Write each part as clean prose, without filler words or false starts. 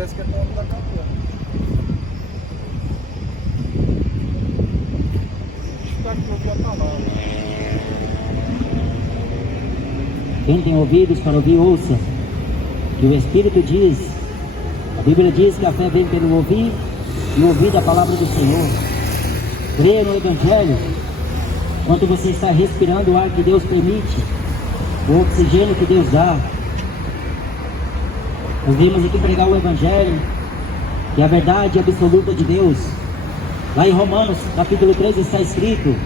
Parece que é quando tá acabando. Está com a palavra. Quem tem ouvidos para ouvir, ouça. Que o Espírito diz, a Bíblia diz que a fé vem pelo ouvir e ouvir da palavra do Senhor. Creia no Evangelho. Enquanto você está respirando o ar que Deus permite, o oxigênio que Deus dá, nós vimos aqui pregar o Evangelho, que é a verdade absoluta de Deus. Lá em Romanos capítulo 13 está escrito: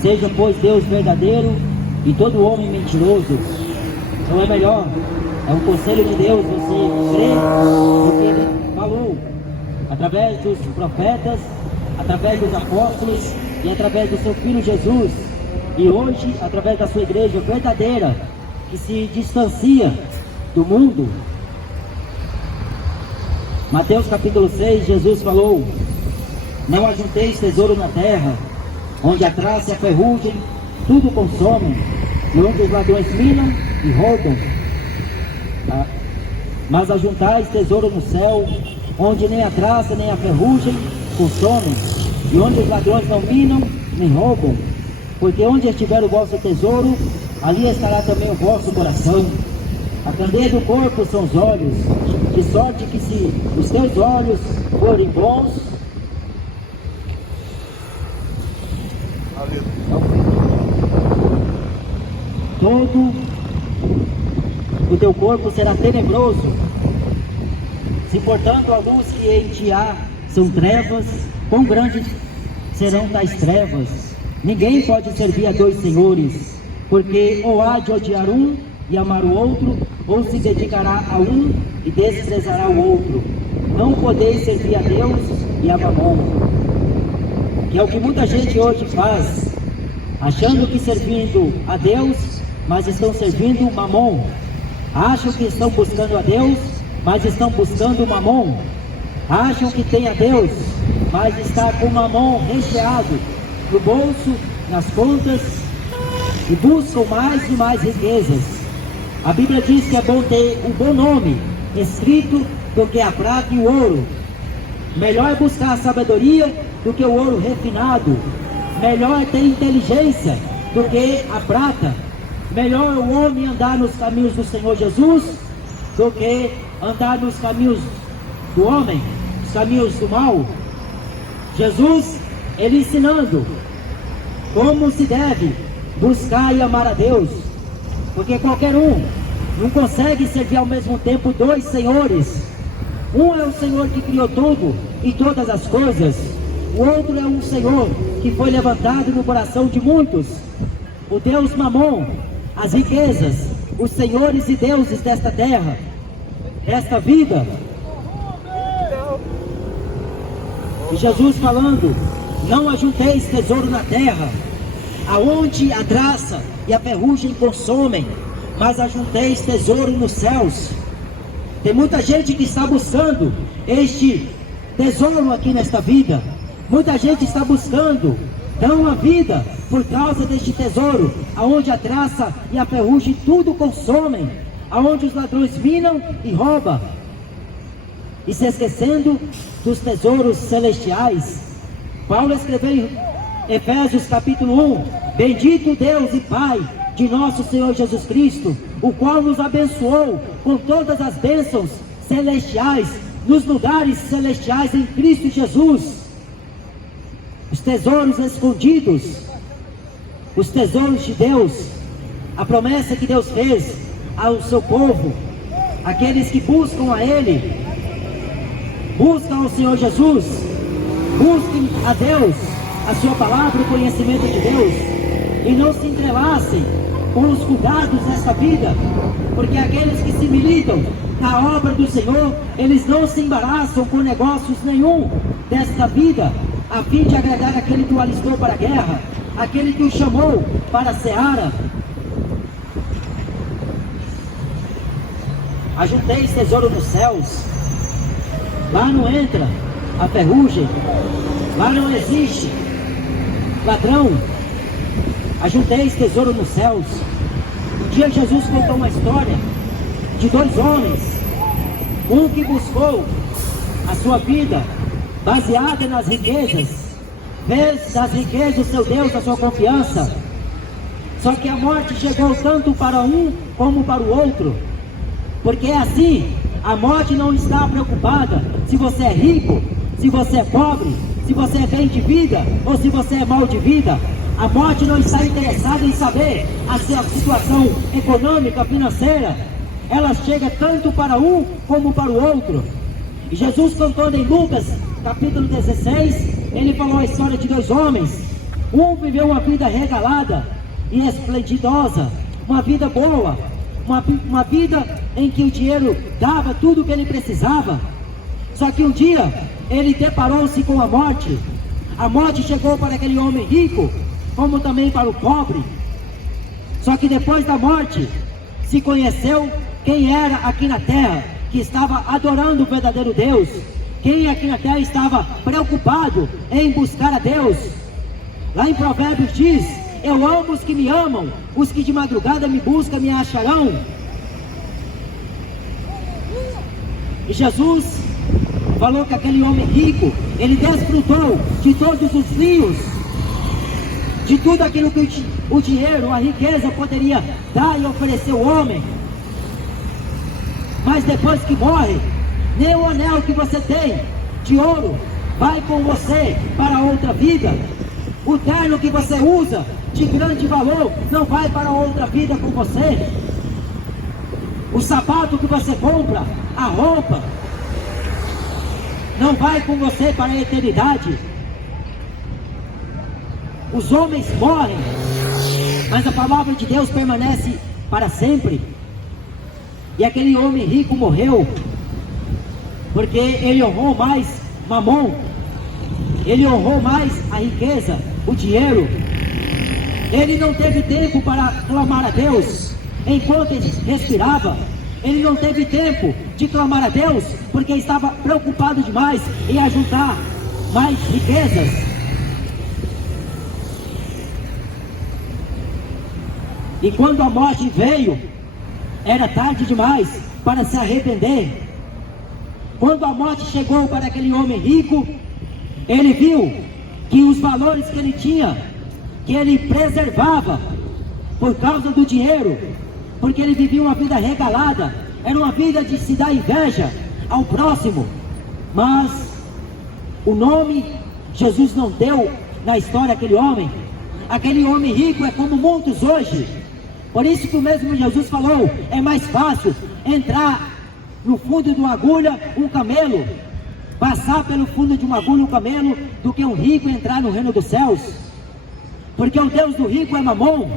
seja pois Deus verdadeiro e todo homem mentiroso. Então é melhor, é um conselho de Deus você crer no que Ele falou, através dos profetas, através dos apóstolos e através do seu Filho Jesus. E hoje, através da sua igreja verdadeira, que se distancia do mundo. Mateus capítulo 6, Jesus falou: não ajunteis tesouro na terra, onde a traça e a ferrugem tudo consomem, e onde os ladrões minam e roubam. Mas ajuntais tesouro no céu, onde nem a traça nem a ferrugem consomem, e onde os ladrões não minam nem roubam. Porque onde estiver o vosso tesouro, ali estará também o vosso coração. A candeia do corpo são os olhos, de sorte que se os teus olhos forem bons, todo o teu corpo será tenebroso. Se portanto a luz que em ti há são trevas, quão grandes serão tais trevas? Ninguém pode servir a dois senhores, porque ou há de odiar um e amar o outro, ou se dedicará a um e desprezará o outro. Não podeis servir a Deus e a Mamon, que é o que muita gente hoje faz, achando que servindo a Deus, mas estão servindo Mamon. Acham que estão buscando a Deus, mas estão buscando Mamon. Acham que tem a Deus, mas está com Mamon recheado no bolso, nas contas, e buscam mais e mais riquezas. A Bíblia diz que é bom ter um bom nome escrito do que a prata e o ouro. Melhor é buscar a sabedoria do que o ouro refinado. Melhor é ter inteligência do que a prata. Melhor é o homem andar nos caminhos do Senhor Jesus do que andar nos caminhos do homem, os caminhos do mal. Jesus, Ele ensinando como se deve buscar e amar a Deus, porque qualquer um não consegue servir ao mesmo tempo dois senhores. Um é o Senhor que criou tudo e todas as coisas, o outro é um Senhor que foi levantado no coração de muitos, o Deus Mamon, as riquezas, os senhores e deuses desta terra, desta vida. E Jesus falando: não ajunteis tesouro na terra, aonde a traça e a ferrugem consomem, mas ajunteis tesouro nos céus. Tem muita gente que está buscando este tesouro aqui nesta vida. Muita gente está buscando, dão a vida por causa deste tesouro, aonde a traça e a ferrugem tudo consomem, aonde os ladrões minam e roubam, e se esquecendo dos tesouros celestiais. Paulo escreveu em Efésios capítulo 1: bendito Deus e Pai de nosso Senhor Jesus Cristo, o qual nos abençoou com todas as bênçãos celestiais nos lugares celestiais em Cristo Jesus. Os tesouros escondidos, os tesouros de Deus, a promessa que Deus fez ao seu povo, aqueles que buscam a Ele, buscam o Senhor Jesus, busquem a Deus, a sua palavra, o conhecimento de Deus, e não se entrelacem com os cuidados desta vida, porque aqueles que se militam na obra do Senhor, eles não se embaraçam com negócios nenhum desta vida, a fim de agradar aquele que o alistou para a guerra, aquele que o chamou para a seara. Ajunteis tesouro nos céus, lá não entra a ferrugem, lá não existe ladrão. Ajunteis tesouro nos céus. Um dia Jesus contou uma história de dois homens Um que buscou a sua vida baseada nas riquezas, fez das riquezas o seu Deus, a sua confiança. Só que a morte chegou tanto para um como para o outro, porque é assim, a morte não está preocupada se você é rico, se você é pobre, se você é bem de vida ou se você é mal de vida. A morte não está interessada em saber a sua situação econômica, financeira. Ela chega tanto para um como para o outro. E Jesus contou em Lucas capítulo 16, ele falou a história de dois homens. Um viveu uma vida regalada e esplendorosa, uma vida boa, uma vida em que o dinheiro dava tudo o que ele precisava. Só que um dia ele deparou-se com a morte. A morte chegou para aquele homem rico, como também para o pobre. Só que depois da morte se conheceu quem era aqui na terra que estava adorando o verdadeiro Deus, quem aqui na terra estava preocupado em buscar a Deus. Lá em Provérbios diz: eu amo os que me amam, os que de madrugada me buscam me acharão. E Jesus falou que aquele homem rico, ele desfrutou de todos os rios, de tudo aquilo que o dinheiro, a riqueza poderia dar e oferecer ao homem. Mas depois que morre, nem o anel que você tem de ouro vai com você para outra vida. O terno que você usa de grande valor não vai para outra vida com você. O sapato que você compra, a roupa, não vai com você para a eternidade. Os homens morrem, mas a palavra de Deus permanece para sempre. E aquele homem rico morreu porque ele honrou mais Mamon, ele honrou mais a riqueza, o dinheiro. Ele não teve tempo para clamar a Deus enquanto ele respirava. Ele não teve tempo de clamar a Deus porque estava preocupado demais em ajuntar mais riquezas. E quando a morte veio, era tarde demais para se arrepender. Quando a morte chegou para aquele homem rico, ele viu que os valores que ele tinha, que ele preservava por causa do dinheiro, porque ele vivia uma vida regalada, era uma vida de se dar inveja ao próximo. Mas o nome Jesus não deu na história aquele homem. Aquele homem rico é como muitos hoje. Por isso que o mesmo Jesus falou: é mais fácil entrar no fundo de uma agulha um camelo, passar pelo fundo de uma agulha um camelo, do que um rico entrar no reino dos céus. Porque o Deus do rico é Mamon.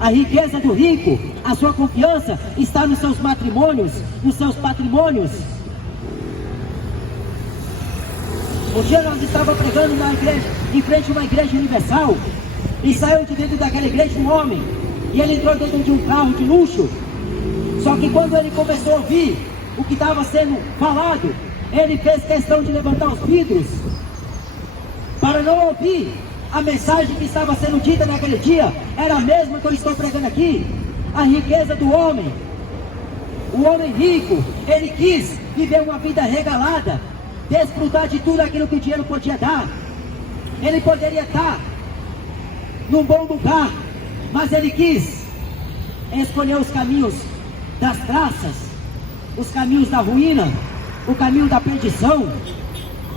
A riqueza do rico, a sua confiança está nos seus matrimônios, nos seus patrimônios. Um dia nós estávamos pregando numa igreja, em frente a uma igreja universal, e saiu de dentro daquela igreja um homem, e ele entrou dentro de um carro de luxo. Só que quando ele começou a ouvir o que estava sendo falado, ele fez questão de levantar os vidros para não ouvir a mensagem que estava sendo dita naquele dia. Era a mesma que eu estou pregando aqui. A riqueza do homem, o homem rico, ele quis viver uma vida regalada, desfrutar de tudo aquilo que o dinheiro podia dar. Ele poderia estar num bom lugar, mas ele quis escolher os caminhos das traças, os caminhos da ruína, o caminho da perdição.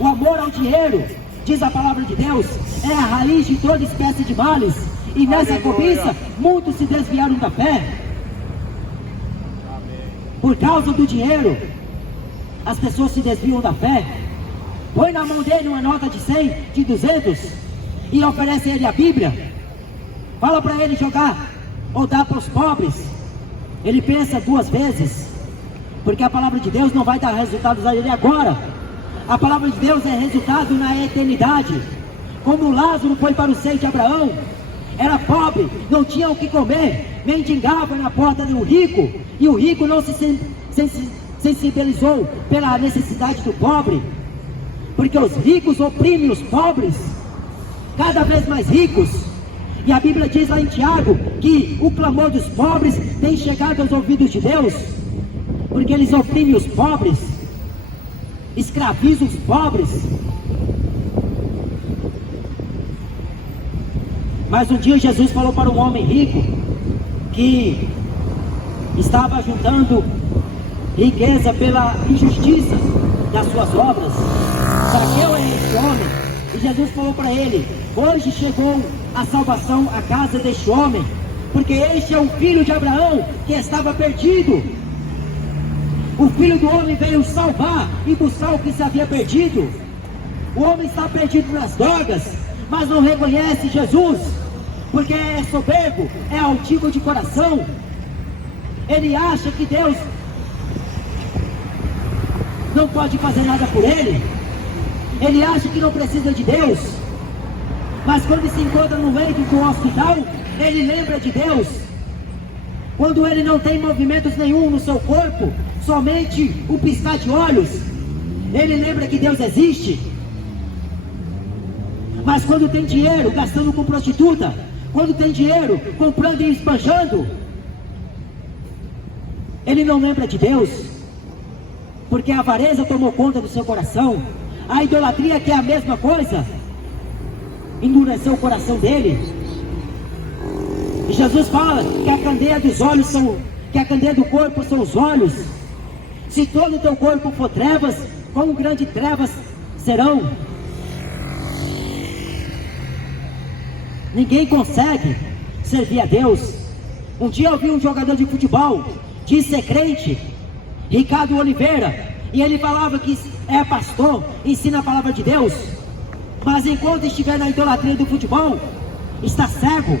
O amor ao dinheiro, diz a palavra de Deus, é a raiz de toda espécie de males. E nessa cobiça, muitos se desviaram da fé. Por causa do dinheiro, as pessoas se desviam da fé. Põe na mão dele uma nota de 100, de 200, e oferece a ele a Bíblia. Fala para ele jogar ou dar para os pobres. Ele pensa duas vezes, porque a palavra de Deus não vai dar resultados a ele agora. A palavra de Deus é resultado na eternidade. Como Lázaro foi para o seio de Abraão, era pobre, não tinha o que comer, mendigava na porta do rico, e o rico não se sensibilizou pela necessidade do pobre, porque os ricos oprimem os pobres, cada vez mais ricos. E a Bíblia diz lá em Tiago que o clamor dos pobres tem chegado aos ouvidos de Deus. porque eles oprimem os pobres, escravizam os pobres. Mas um dia Jesus falou para um homem rico, que estava juntando riqueza pela injustiça das suas obras. Zaqueu é esse homem, e Jesus falou para ele: hoje chegou a salvação à casa deste homem, porque este é o filho de Abraão, que estava perdido. O Filho do Homem veio salvar e buscar o que se havia perdido. O homem está perdido nas drogas, mas não reconhece Jesus, porque é soberbo, é altivo de coração. Ele acha que Deus não pode fazer nada por ele. Ele acha que não precisa de Deus. Mas quando se encontra no leito do hospital, ele lembra de Deus. Quando ele não tem movimentos nenhum no seu corpo, somente o piscar de olhos, ele lembra que Deus existe. Mas quando tem dinheiro gastando com prostituta, quando tem dinheiro comprando e esbanjando, ele não lembra de Deus, porque a avareza tomou conta do seu coração. A idolatria, que é a mesma coisa, endureceu o coração dele. E Jesus fala que a candeia dos olhos que a candeia do corpo são os olhos. Se todo o teu corpo for trevas, quão grande trevas serão? Ninguém consegue servir a Deus. Um dia eu vi um jogador de futebol, diz ser crente, Ricardo Oliveira, e ele falava que é pastor, ensina a palavra de Deus, mas enquanto estiver na idolatria do futebol, está cego.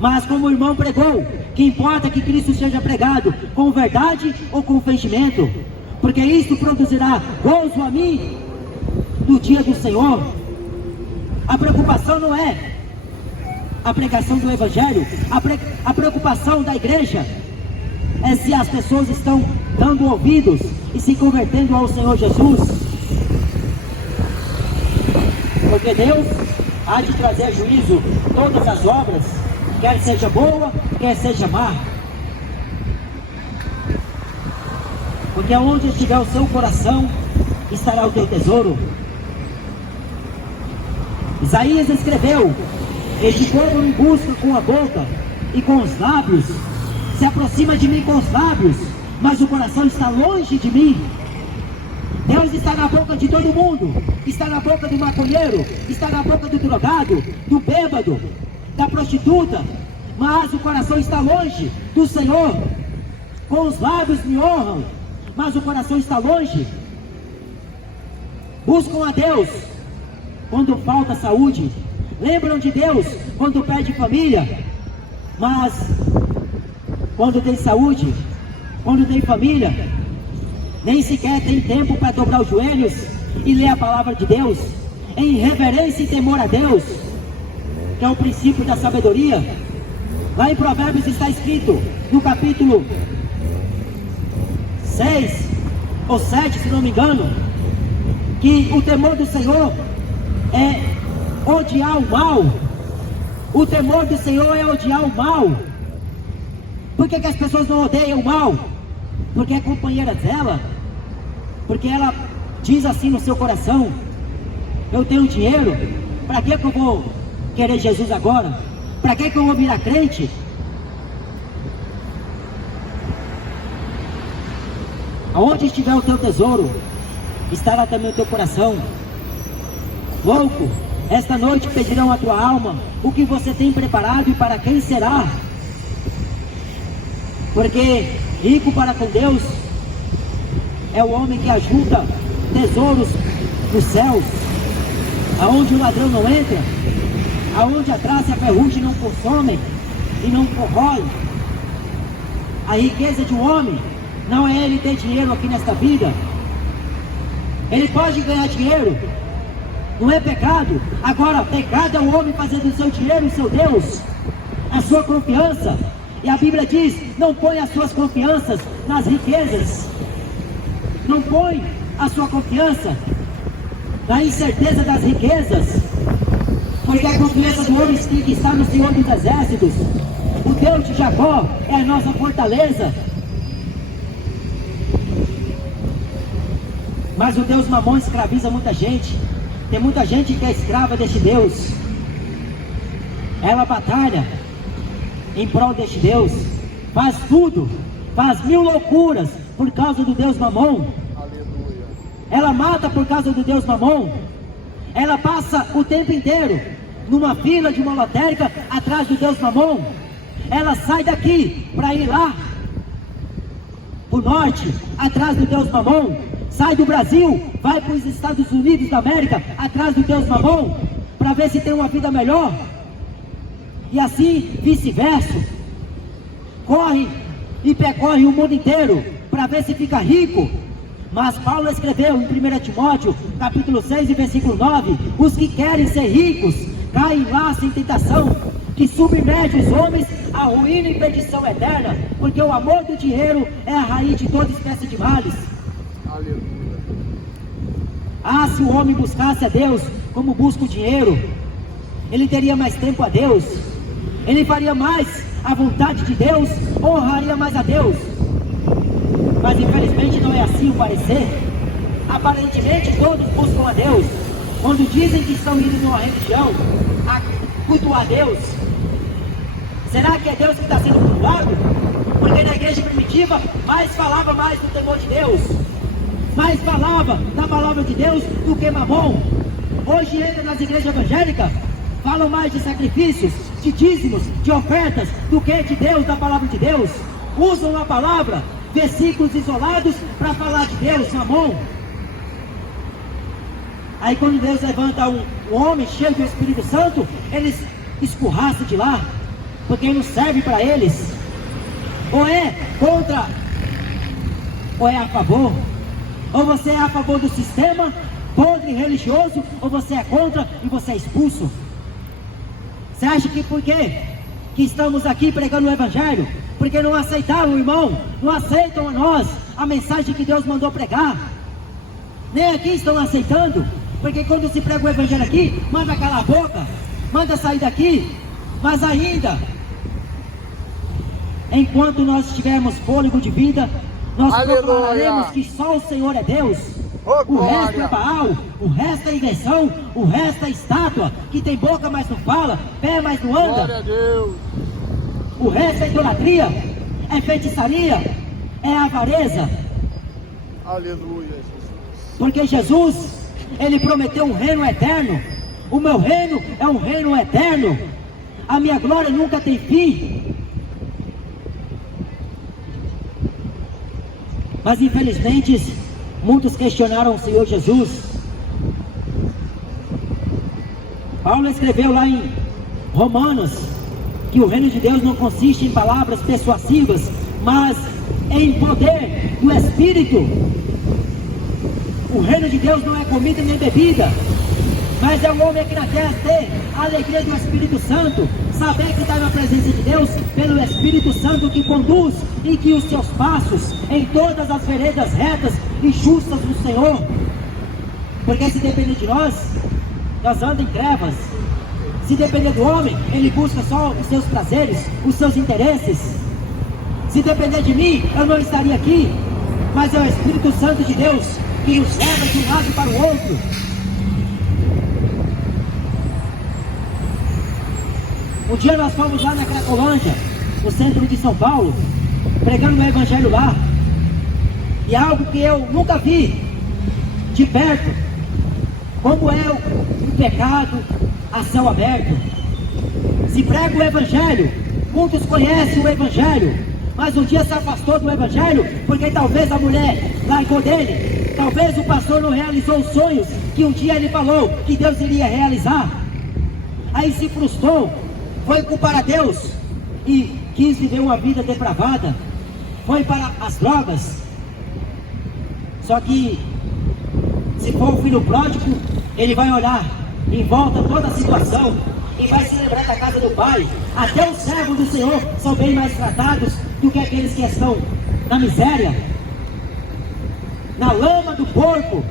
Mas como o irmão pregou, que importa que Cristo seja pregado com verdade ou com fingimento, porque isso produzirá gozo a mim no dia do Senhor. A preocupação não é a pregação do Evangelho, a preocupação da igreja é se as pessoas estão dando ouvidos e se convertendo ao Senhor Jesus, porque Deus há de trazer juízo todas as obras, quer seja boa, quer seja má, porque aonde estiver o seu coração, estará o teu tesouro. Isaías escreveu: este povo me busca com a boca e com os lábios, se aproxima de mim com os lábios, mas o coração está longe de mim. Deus está na boca de todo mundo, está na boca do maconheiro, está na boca do drogado, do bêbado, da prostituta, mas o coração está longe do Senhor. Com os lábios me honram, mas o coração está longe. Buscam a Deus quando falta saúde, lembram de Deus quando perde família, mas quando tem saúde, quando tem família, nem sequer tem tempo para dobrar os joelhos e ler a palavra de Deus em reverência e temor a Deus, que é o princípio da sabedoria. Lá em Provérbios está escrito, no capítulo 6 ou 7, se não me engano, que o temor do Senhor é odiar o mal. O temor do Senhor é odiar o mal. Por que as pessoas não odeiam o mal? Porque é companheira dela, porque ela diz assim no seu coração: eu tenho dinheiro, para que eu vou querer Jesus agora? Para que eu vou virar crente? Aonde estiver o teu tesouro, estará também o teu coração. Louco, esta noite pedirão a tua alma o que você tem preparado e para quem será. Porque rico para com Deus é o homem que ajunta tesouros nos céus, aonde o ladrão não entra, aonde a traça e a ferrugem não consomem e não corrói. A riqueza de um homem não é ele ter dinheiro aqui nesta vida. Ele pode ganhar dinheiro, não é pecado. Agora, pecado é o homem fazer do seu dinheiro o seu Deus, a sua confiança. E a Bíblia diz: não põe as suas confianças nas riquezas, não põe a sua confiança na incerteza das riquezas, porque a confiança do homem tem que estar no Senhor dos Exércitos. O Deus de Jacó é a nossa fortaleza. Mas o Deus Mamon escraviza muita gente. Tem muita gente que é escrava deste Deus. Ela batalha em prol deste Deus. Faz tudo. Faz mil loucuras por causa do Deus Mamon. Aleluia. Ela mata por causa do Deus Mamon. Ela passa o tempo inteiro numa fila de uma lotérica atrás do Deus Mamon. Ela sai daqui para ir lá para o norte, atrás do Deus Mamon. Sai do Brasil, vai para os Estados Unidos da América, atrás do Deus Mamon, para ver se tem uma vida melhor. E assim vice-versa. Corre e percorre o mundo inteiro para ver se fica rico. Mas Paulo escreveu em 1 Timóteo, capítulo 6 e versículo 9: os que querem ser ricos caem lá sem tentação, que submete os homens à ruína e perdição eterna, porque o amor do dinheiro é a raiz de toda espécie de males. Aleluia. Ah, se o homem buscasse a Deus como busca o dinheiro, ele teria mais tempo a Deus, ele faria mais a vontade de Deus, honraria mais a Deus. Mas infelizmente não é assim o parecer. Aparentemente todos buscam a Deus, quando dizem que estão indo numa religião a cultuar a Deus. Será que é Deus que está sendo cultuado? Porque na igreja primitiva mais falava mais do temor de Deus, mais falava da palavra de Deus do que Mamon. Hoje entra nas igrejas evangélicas, falam mais de sacrifícios, de dízimos, de ofertas, do que de Deus, da palavra de Deus. Usam a palavra, versículos isolados para falar de Deus, Mamon. Aí quando Deus levanta um homem cheio do Espírito Santo, eles escorraçam de lá, porque não serve para eles. Ou é contra, ou é a favor. Ou você é a favor do sistema podre religioso, ou você é contra e você é expulso. Você acha que por quê que estamos aqui pregando o Evangelho? Porque não aceitaram o irmão, não aceitam a nós a mensagem que Deus mandou pregar. Nem aqui estão aceitando, porque quando se prega o Evangelho aqui, manda calar a boca, manda sair daqui. Mas ainda, enquanto nós tivermos fôlego de vida, nós proclamaremos que só o Senhor é Deus. O resto é Baal, o resto é invenção, o resto é estátua, que tem boca mas não fala, pé mas não anda. Glória a Deus. O resto é idolatria, é feitiçaria, é avareza. Aleluia, Jesus. Porque Jesus, Ele prometeu um reino eterno. O meu reino é um reino eterno. A minha glória nunca tem fim. Mas infelizmente muitos questionaram o Senhor Jesus. Paulo escreveu lá em Romanos que o reino de Deus não consiste em palavras persuasivas, mas em poder do Espírito. O reino de Deus não é comida nem bebida, mas é o homem aqui na terra ter a alegria do Espírito Santo, saber que está na presença de Deus pelo Espírito Santo que conduz e que os seus passos em todas as veredas retas e justas do Senhor. Porque se depender de nós andamos em trevas. Se depender do homem, ele busca só os seus prazeres, os seus interesses. Se depender de mim, eu não estaria aqui. Mas é o Espírito Santo de Deus que nos leva de um lado para o outro. Um dia nós fomos lá na Cracolândia, no centro de São Paulo, pregando o Evangelho lá. E algo que eu nunca vi de perto, como é o pecado a céu aberto. Se prega o Evangelho, muitos conhecem o Evangelho, mas um dia se afastou do Evangelho, porque talvez a mulher largou dele, talvez o pastor não realizou os sonhos que um dia ele falou que Deus iria realizar. Aí se frustrou, foi culpar a Deus e quis viver uma vida depravada, foi para as drogas. Só que se for o filho pródigo, ele vai olhar em volta toda a situação e vai se lembrar da casa do pai. Até os servos do Senhor são bem mais tratados do que aqueles que estão na miséria, na lama do porco.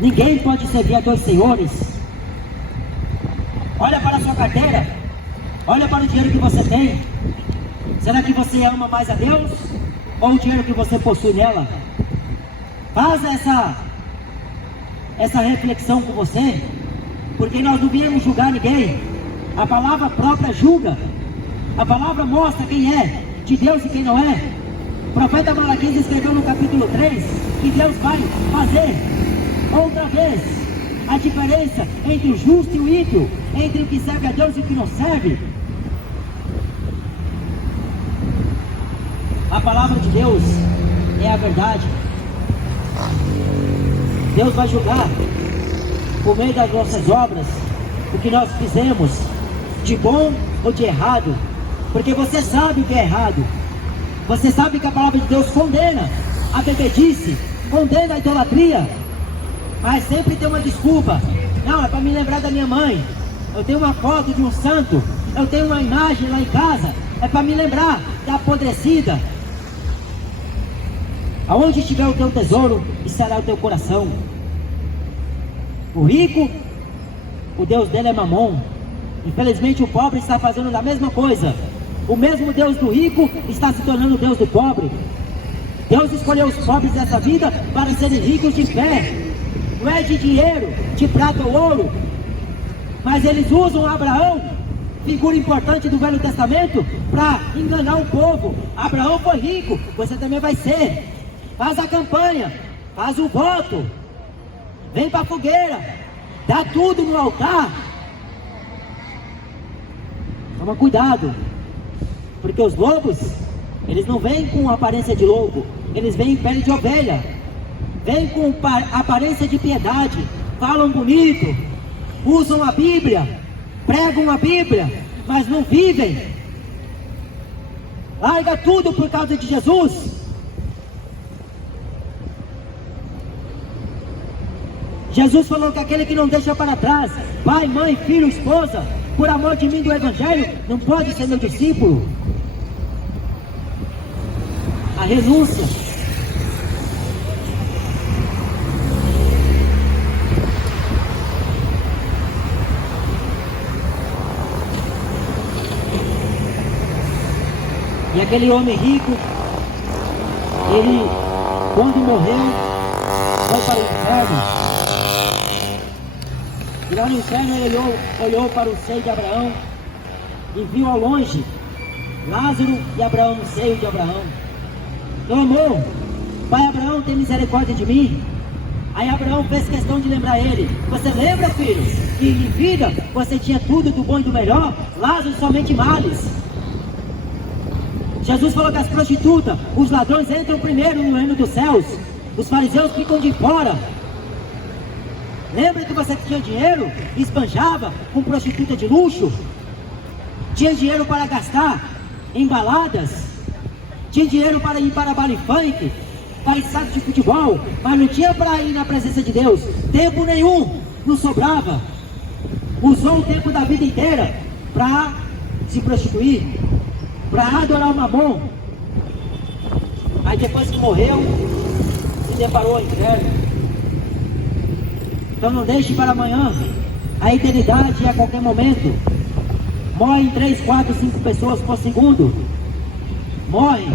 Ninguém pode servir a dois senhores. Olha para a sua carteira, olha para o dinheiro que você tem. Será que você ama mais a Deus ou o dinheiro que você possui nela? Faz essa reflexão com você, porque nós não viemos julgar ninguém. A palavra própria julga. A palavra mostra quem é de Deus e quem não é. O profeta Malaquias escreveu no capítulo 3 que Deus vai fazer outra vez a diferença entre o justo e o ímpio, entre o que serve a Deus e o que não serve. A palavra de Deus é a verdade. Deus vai julgar por meio das nossas obras o que nós fizemos de bom ou de errado, porque você sabe o que é errado. Você sabe que a palavra de Deus condena a bebedice, condena a idolatria, mas sempre tem uma desculpa. Não, é para me lembrar da minha mãe. Eu tenho uma foto de um santo, eu tenho uma imagem lá em casa, é para me lembrar da apodrecida. Aonde estiver o teu tesouro, estará o teu coração. O rico, o Deus dele é Mamon. Infelizmente o pobre está fazendo a mesma coisa. O mesmo Deus do rico está se tornando o Deus do pobre. Deus escolheu os pobres dessa vida para serem ricos de fé. Não é de dinheiro, de prata ou ouro. Mas eles usam Abraão, figura importante do Velho Testamento, para enganar o povo. Abraão foi rico, você também vai ser. Faz a campanha, faz o voto, vem para a fogueira, dá tudo no altar. Toma cuidado, porque os lobos, eles não vêm com aparência de lobo, eles vêm em pele de ovelha, vêm com aparência de piedade, falam bonito, usam a Bíblia, pregam a Bíblia, mas não vivem. Larga tudo por causa de Jesus. Jesus falou que aquele que não deixa para trás pai, mãe, filho, esposa, por amor de mim do Evangelho, não pode ser meu discípulo. A renúncia. E aquele homem rico, ele, quando morreu, foi para o inferno. E lá no inferno ele olhou para o seio de Abraão e viu ao longe Lázaro e Abraão no seio de Abraão. Clamou: Pai Abraão, tem misericórdia de mim. Aí Abraão fez questão de lembrar ele: você lembra, filho, que em vida você tinha tudo do bom e do melhor, Lázaro somente males. Jesus falou que as prostitutas, os ladrões entram primeiro no reino dos céus, os fariseus ficam de fora. Lembra que você tinha dinheiro, esbanjava com prostituta de luxo, tinha dinheiro para gastar em baladas, tinha dinheiro para ir para baile funk, para estado de futebol, mas não tinha para ir na presença de Deus, tempo nenhum, não sobrava. Usou o tempo da vida inteira para se prostituir, para adorar o Mamon. Aí depois que morreu, se deparou ao inferno. Então não deixe para amanhã. A eternidade é a qualquer momento. Morrem 3, 4, 5 pessoas por segundo. Morrem.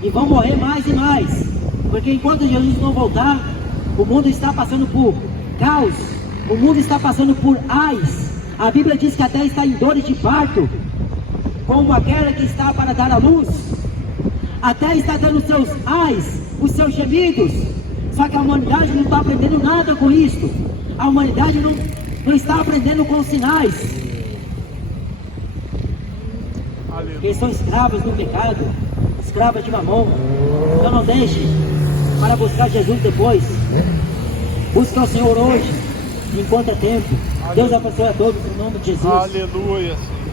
E vão morrer mais e mais. Porque enquanto Jesus não voltar, o mundo está passando por caos. O mundo está passando por ais. A Bíblia diz que até está em dores de parto, como aquela que está para dar à luz. Até está dando os seus ais, os seus gemidos. Só que a humanidade não está aprendendo nada com isso. A humanidade não está aprendendo com os sinais. Porque são escravos do pecado, escravos de Mamon. Então não deixe para buscar Jesus depois. Busque ao Senhor hoje, enquanto é tempo. Deus abençoe a todos em nome de Jesus. Aleluia, Senhor.